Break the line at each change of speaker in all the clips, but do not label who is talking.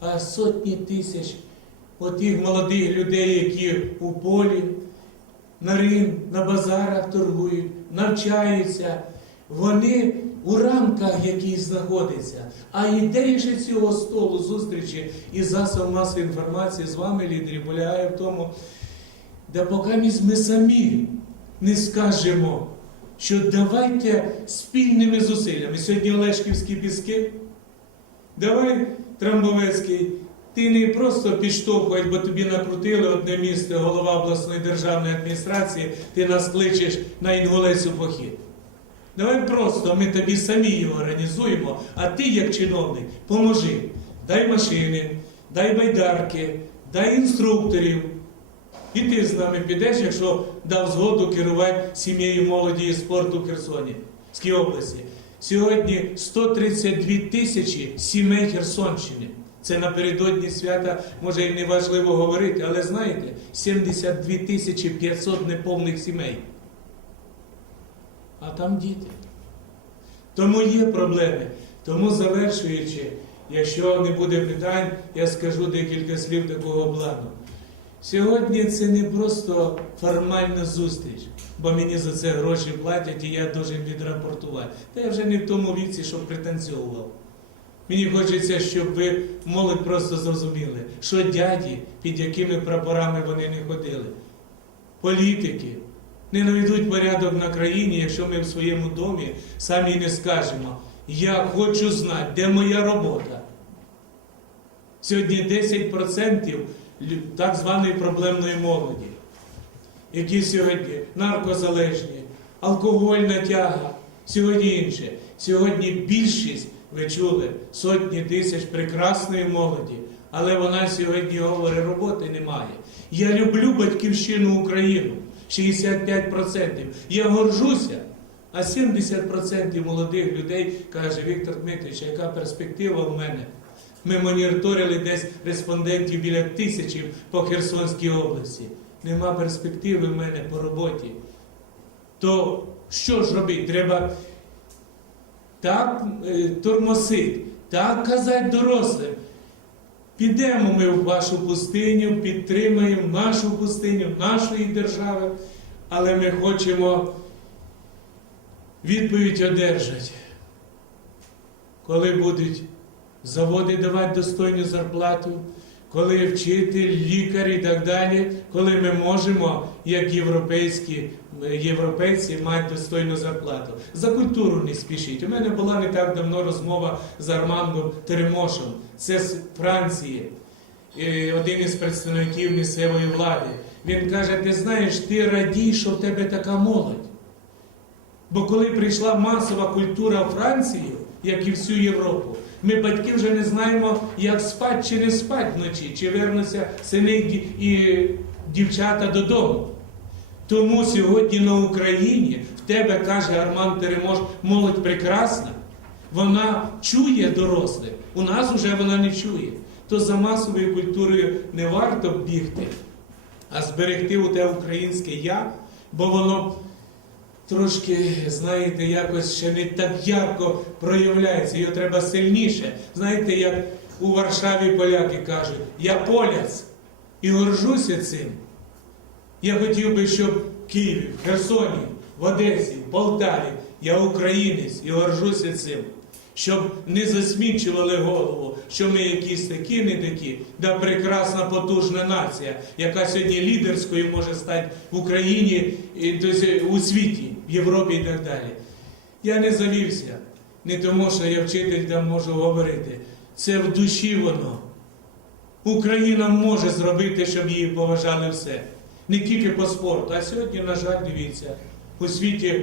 а сотні тисяч отих молодих людей, які у полі, на ринку, на базарах торгують, навчаються. Вони у рамках яких знаходяться. А ідея ж цього столу зустрічі і засоб масової інформації з вами, лідері, полягає в тому, да поки ми самі не скажемо, що давайте спільними зусиллями. Сьогодні Олешківські піски. Давай, Трамбовецький, ти не просто підштовхуєш, бо тобі накрутили одне місце, голова обласної державної адміністрації, ти нас кличеш на Інгулець у похід. Давай просто ми тобі самі його організуємо, а ти, як чиновник, поможи. Дай машини, дай байдарки, дай інструкторів. І ти з нами підеш, якщо дав згоду керувати сім'єю молоді і спорту в Херсоні, Ській області. Сьогодні 132 тисячі сімей Херсонщини. Це напередодні свята, може і не важливо говорити, але знаєте, 72 тисячі 500 неповних сімей. А там діти. Тому є проблеми. Тому завершуючи, якщо не буде питань, я скажу декілька слів такого плану. Сьогодні це не просто формальна зустріч, бо мені за це гроші платять і я должен відрапортувати. Та я вже не в тому віці, щоб пританцьовував. Мені хочеться, щоб ви молодь просто зрозуміли, що дяді, під якими прапорами вони не ходили. Політики не наведуть порядок на країні, якщо ми в своєму домі самі не скажемо, я хочу знати, де моя робота. Сьогодні 10% лю- так званої проблемної молоді, які сьогодні наркозалежні, алкогольна тяга, сьогодні інше. Сьогодні більшість, ви чули, сотні тисяч прекрасної молоді, але вона сьогодні говорить, роботи немає. Я люблю батьківщину Україну, 65%. Я горжуся. А 70% молодих людей каже Віктор Дмитрович, яка перспектива в мене? Ми моніторили десь респондентів біля тисячі по Херсонській області. Нема перспективи в мене по роботі. То що ж робити? Треба так е, тормосити, так казати дорослим. Підемо ми в вашу пустиню, підтримаємо нашу пустиню, нашої держави, але ми хочемо відповідь одержати. Коли будуть заводи давати достойну зарплату, коли вчитель, лікар і так далі, коли ми можемо, як європейські європейці, мати достойну зарплату. За культуру не спішіть. У мене була не так давно розмова з Армандом Теремошем. Це з Франції, один із представників місцевої влади. Він каже: ти знаєш, ти радій, що в тебе така молодь. Бо коли прийшла масова культура в Францію, як і всю Європу, ми батьки вже не знаємо, як спати чи не спати вночі, чи вернуться сини і дівчата додому. Тому сьогодні на Україні в тебе каже Арман Теремош, молодь прекрасна, вона чує дорослих. У нас вже вона не чує. То за масовою культурою не варто бігти, а зберегти у те українське я, бо воно трошки, знаєте, якось ще не так ярко проявляється. Його треба сильніше. Знаєте, як у Варшаві поляки кажуть, я поляць і горжуся цим. Я хотів би, щоб в Києві, в Херсоні, в Одесі, в Полтаві я українець і горжуся цим. Щоб не засмічували голову, що ми якісь такі, не такі, да прекрасна потужна нація, яка сьогодні лідерською може стати в Україні, у світі, в Європі і так далі. Я не завівся, не тому, що я вчитель там можу говорити. Це в душі воно. Україна може зробити, щоб її поважали все. Не тільки по спорту, а сьогодні, на жаль, дивіться, у світі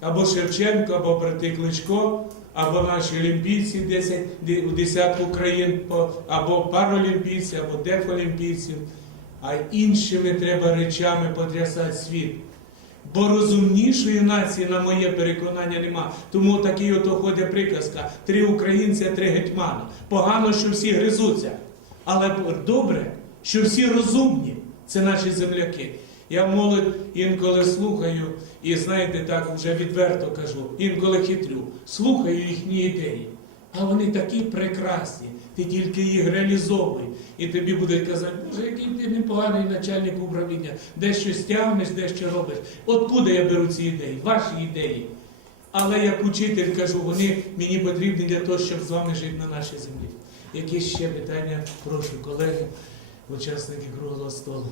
або Шевченко, або брати Кличко, або наші олімпійці 10, у десятку країн, або паралімпійці, або дефолімпійців, а іншими треба речами потрясати світ. Бо розумнішої нації, на моє переконання, нема. Тому такий ото ходить приказка: три українця, три гетьмана. Погано, що всі гризуться. Але добре, що всі розумні. Це наші земляки. Я молодь інколи слухаю, і знаєте, так вже відверто кажу, інколи хитрю. Слухаю їхні ідеї. А вони такі прекрасні. Ти тільки їх реалізовуй. І тобі будуть казати, Боже, який ти непоганий начальник управління, де щось тягнеш, де що робиш. Откуда я беру ці ідеї? Ваші ідеї. Але як учитель кажу, вони мені потрібні для того, щоб з вами жити на нашій землі. Які ще питання, прошу, колеги, учасники круглого столу.